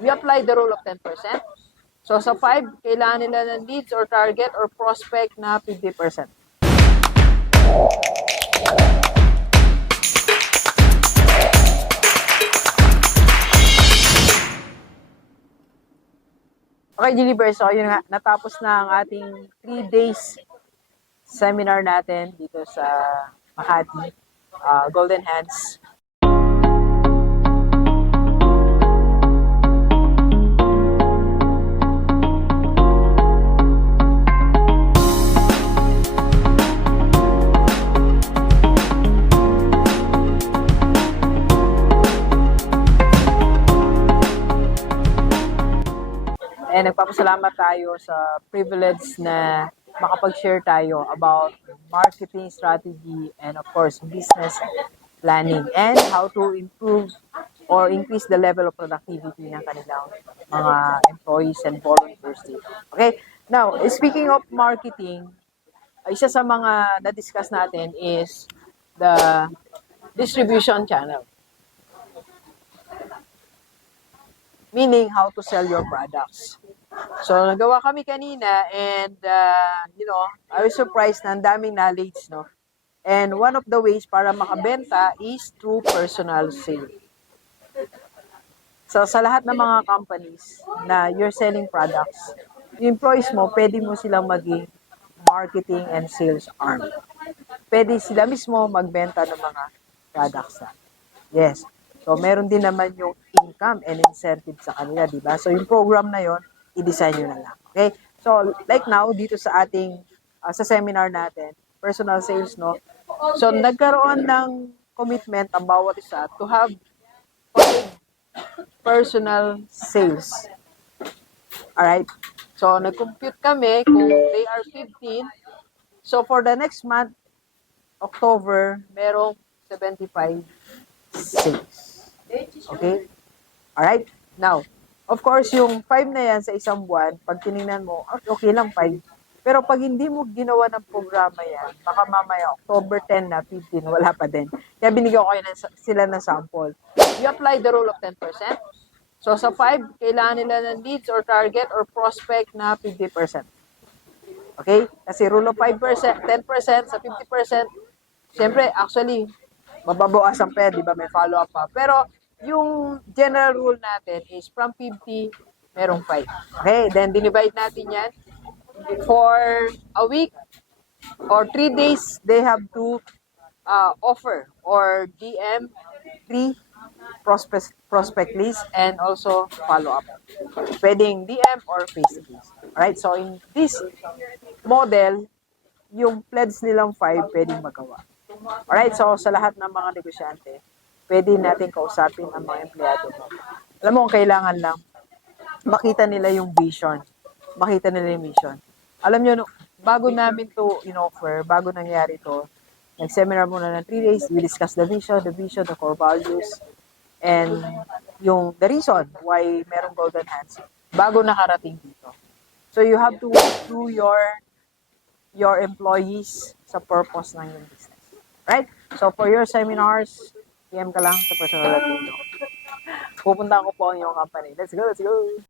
we apply the rule of 10%. So sa 5, kailangan nila ng leads or target or prospect na 50%. Okay, Deliver. So, yun nga, natapos na ang ating 3 days seminar natin dito sa Makati, uh, Golden Hands. And nagpapasalamat tayo sa privilege na makapag-share tayo about marketing strategy and of course business planning and how to improve or increase the level of productivity ng kanilang mga employees and volunteers dito. Okay? Now, speaking of marketing, isa sa mga na-discuss natin is the distribution channel. Meaning how to sell your products. So, nagawa kami kanina and, uh, you know, I was surprised na ang daming knowledge, no? And one of the ways para makabenta is through personal sale. So, sa lahat ng mga companies na you're selling products, employees mo, pwede mo silang maging marketing and sales arm. Pwede sila mismo magbenta ng mga products na. Yes. So, meron din naman yung income and incentive sa kanila, di ba? So, yung program na yon i-design nyo na lang. Okay? So, like now, dito sa ating, uh, sa seminar natin, personal sales, no? So, nagkaroon ng commitment ang bawat isa to have personal sales. Alright? So, nag-compute kami kung they are 15. So, for the next month, October, merong 75 sales. Okay? Alright? Now, of course, yung 5 na yan sa isang buwan, pag tinignan mo, ah, okay lang 5. Pero pag hindi mo ginawa ng programa yan, baka mamaya October 10 na, 15, wala pa din. Kaya binigyan ko kayo ng, sila ng sample. You apply the rule of 10%. So sa 5, kailangan nila ng leads or target or prospect na 50%. Okay? Kasi rule of 5%, 10% sa 50%, siyempre, actually, mababawasan pa yan, di ba? May follow-up pa. Pero, yung general rule natin is from 50, merong 5. Okay? Then, dinivide natin yan. For a week or 3 days, they have to uh, offer or DM 3 prospect, prospect list and also follow-up. Pwedeng DM or face-to-face. Alright? So, in this model, yung pledge nilang 5 pwedeng magawa. Alright, so sa lahat ng mga negosyante, pwede natin kausapin ang mga empleyado mo. Alam mo, ang kailangan lang, makita nila yung vision, makita nila yung mission. Alam nyo, bago namin to in-offer, bago nangyari to, nag-seminar muna ng 3 days, we discuss the vision, the vision, the core values, and yung the reason why merong golden hands bago nakarating dito. So you have to walk through your your employees sa purpose ng yung business. Right? So, for your seminars, PM ka lang sa personal at Pupunta ko po ang iyong company. Let's go, let's go!